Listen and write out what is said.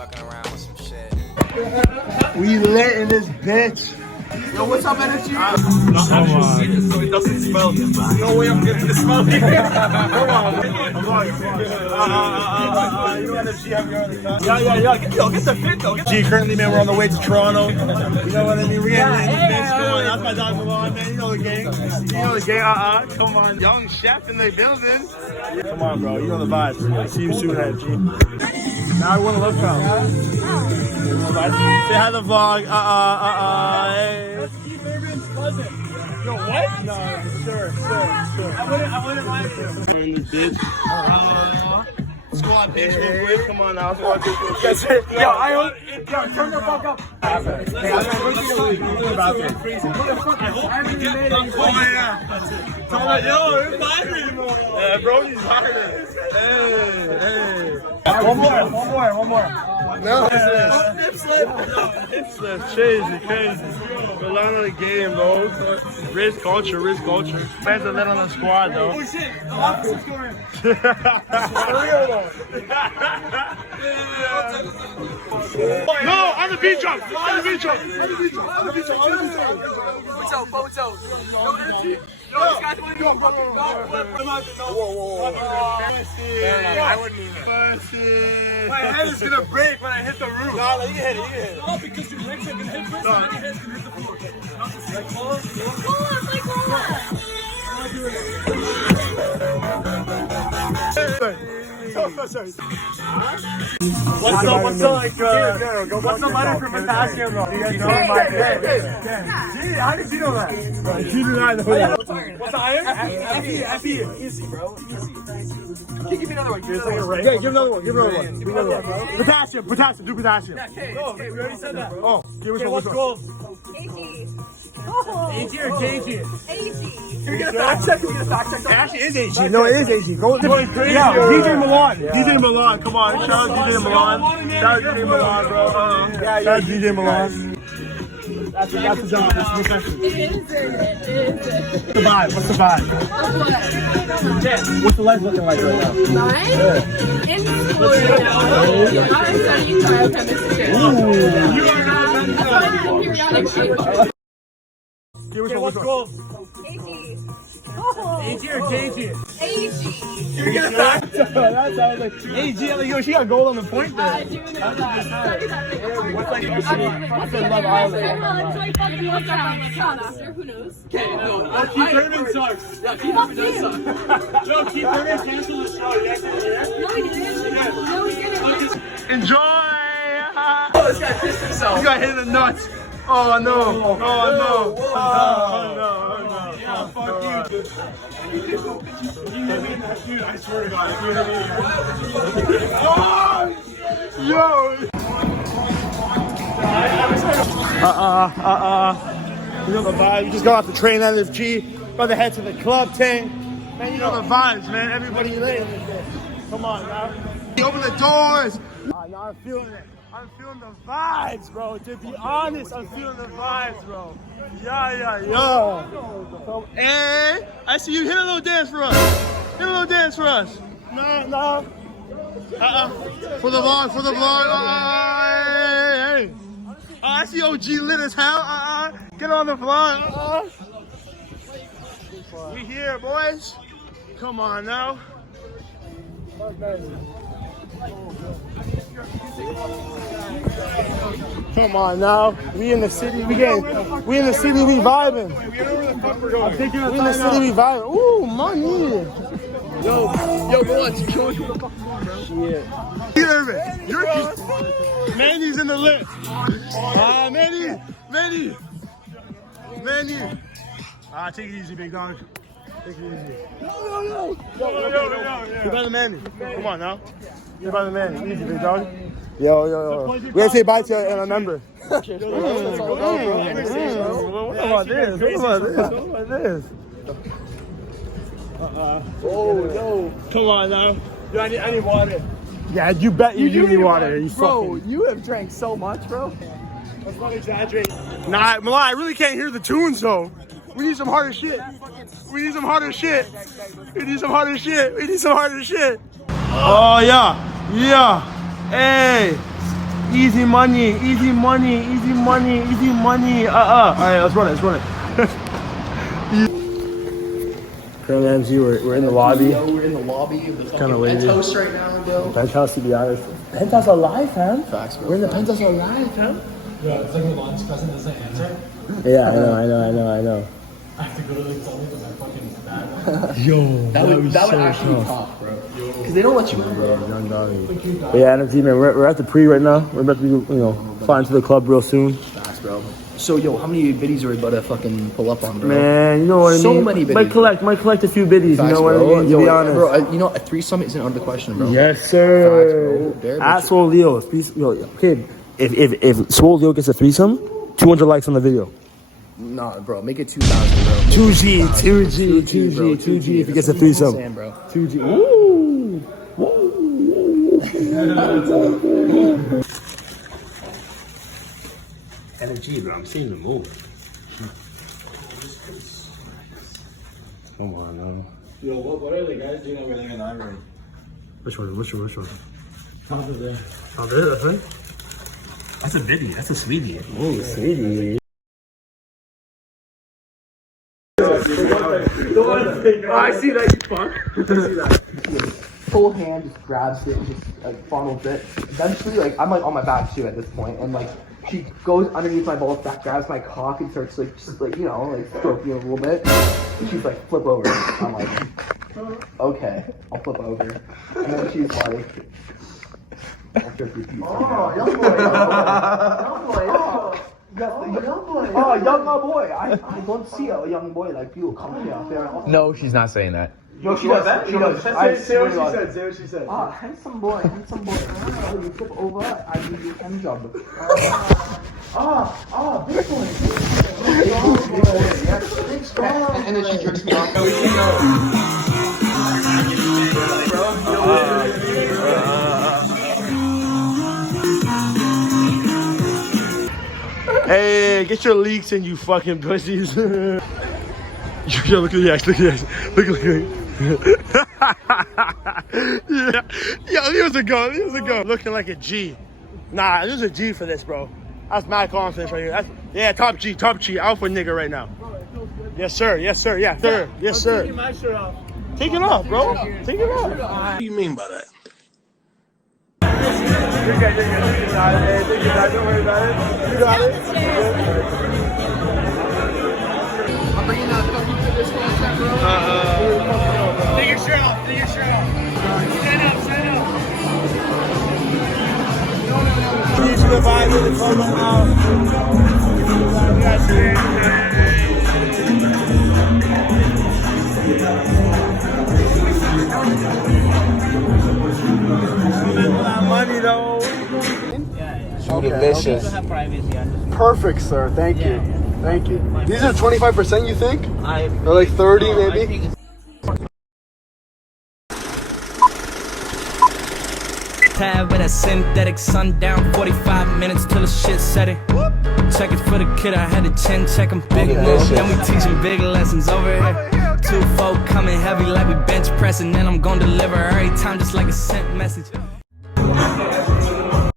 fucking around with some shit. We lit in this bitch. Yo, what's up, energy? Not actually seen it, so it doesn't smell. No way I'm getting to smell it. Come on, you energy have your other car? Yeah. Yo, get the fit though. G, currently, man, we're on the way to Toronto. You know what I mean? We're getting in the bitch. Come on, that's my dog Milan, man. You know the gang. Come on. Young chef in the building. Come on, bro. You know the vibes. I'll see you soon, G. Now I want to look out. Say hi to the vlog. Hey. That's Keith Urban's cousin. Yo, what? No, sure. I wouldn't mind to. In this bitch. Squad bitch, real quick. Come on now, squad bitch. That's it. Yo, turn the fuck up. Yeah, bro, he's harder. Hey. One more. No, hip slip, crazy. We're learning the game, bro. Risk culture. Fans are lit on the squad, though. Oh shit, opposite scoring. No, on the beat drop. Photo. Yo, this guy's going to go. Whoa. I wouldn't even. My head is going to break when I hit the roof. No, you hit it. Oh, because your legs are going to hit first, and your head's going to hit the floor. Sorry. What's the letter for potassium, bro? You guys know my head. Gee, how did you know that? You do not know that. What's the iron? Fe. Easy, bro. Easy. Give me another one. Give another one. Potassium. Do potassium. Yeah, we already said that. Oh, give us one. What's gold? AG or KG? AG. Can we get a fact check? Actually, it is AG. No, it is AG. Go. Yeah, DJ Milan. Come on. Shout out DJ Milan, bro. Shout out DJ Milan. That's the job. It's professional. It is. What's the vibe? What's the life looking like right now? Mine? Yeah. In school right now. I'm studying biochemistry. You are not. Periodic table. What's gold? AG or KG? AG. You're gonna fact check. That sounds like AG. Yo, she got gold on the point there. I do know that. What's the Love Island? Who knows? Keith Urban sucks. Yeah, Keith Urban does suck. Yo, Keith Urban canceled the show. No, he didn't. Enjoy. Oh, this guy pissed himself. This guy hit the nuts. Oh no! Yeah, fuck you. Dude, I swear to God, if you hit me. Yo! You know the vibe. You just got off the train out of G. About to head to the club tank. Man, you know the vibes, man. Everybody lit in this. Come on, now. Open the doors. Now I'm feeling it. I'm feeling the vibes, bro. To be honest, I'm feeling the vibes, bro. Yeah. Hey, I see you. Hit a little dance for us. No. For the vlog. Hey. I see OG lit as hell. Get on the vlog. We here, boys. Come on now. Come on now, we in the city, we in the city, we vibing. We in the city, we vibing. Ooh, money. Yo, go on, shit. Manny's in the lift. Manny. Take it easy, big dog. Take it easy. Yo. You're better than Manny. Come on now. You're better than Manny. Easy, big dog. Yo. We gotta say bye to a member. What about this? Yo. Come on now. Yo, I need water. Yeah, you bet you do need water. Bro, you have drank so much, bro. Let's not exaggerate. Nah, Milan, I really can't hear the tunes though. We need some harder shit. Oh yeah. Hey. Easy money, easy money, easy money, easy money. All right, let's run it, let's run it. Currently, we're in the lobby. Yo, we're in the lobby of the Kinda fucking lazy. penthouse right now, bro. Penthouse, to be honest. Penthouse alive, fam. Facts, bro. We're in the penthouse alive, fam. Yeah, it's like Milan's cousin doesn't answer. Yeah, I know. I have to go to the tell me because I'm fucking bad. Yo, That would actually be tough, bro. Because they don't let you in, bro. Young doggy. But yeah, NFG, man, we're at the pre right now. We're about to be, flying to the club real soon. Facts, bro. So, yo, how many biddies are we about to fucking pull up on, bro? Man, you know what I mean? So many biddies. Might collect a few biddies, Facts, you know what bro. I mean? To Yo, be honest. bro, a threesome isn't under the question, bro. Yes, sir. Facts, bro. Very At Swole Leo, okay, if Swole Leo gets a threesome, 200 likes on the video. Nah, bro, make it 2,000, bro. 2G, 2G, 2G, bro. 2G if he gets a That's what I'm threesome. saying, bro. 2G. Woo! Energy, bro. I'm seeing the move. Come on, man. Yo, what are the guys doing over there in the library? Which one? Top of there. Oh, that's it? That's a biddy. That's a sweetie. Oh, sweetie. I see that, you fuck. I see that. Full hand just grabs it and just funnels it. Eventually, like, I'm like on my back too at this point, and like she goes underneath my balls back, grabs my cock and starts like just like stroking it a little bit. And she's like, flip over. I'm like, okay, I'll flip over. And then she's like, after a few feet. Oh, young boy. Oh, young boy. I don't see a young boy like you come here. Fair enough. No, she's not saying that. Yo, she does. She does. Say what she said. Ah, handsome boy. Oh, you flip over, I give you hand job. Big boy. Big strong. And then she drinks the Hey, get your leaks in, you fucking pussies. Yo, look at the X, Look. Yeah. Yo, he was a go. Looking like a G. Nah, there's a G for this, bro. That's mad confidence right here. Top G. Alpha nigga right now. Yes, sir. Yeah, sir. Yes, sir. Taking my shirt off. Take it off, bro. Take it off. What do you mean by that? You're good. Don't worry about it. You got it. I'm bringing that fucking fitness content, bro. Take your shirt off. Stand up. These are the vibes of the club right now. Money though. Delicious. Perfect, sir. Thank you. These are 25%, you think? Or like 30 maybe? Tab with a synthetic sundown, 45 minutes till the shit set it. Check it for the kid, I had a chin check him big moves. Then we teaching big lessons over here. 2-4 coming heavy like we bench pressing, and I'm gonna deliver every time just like a sent message.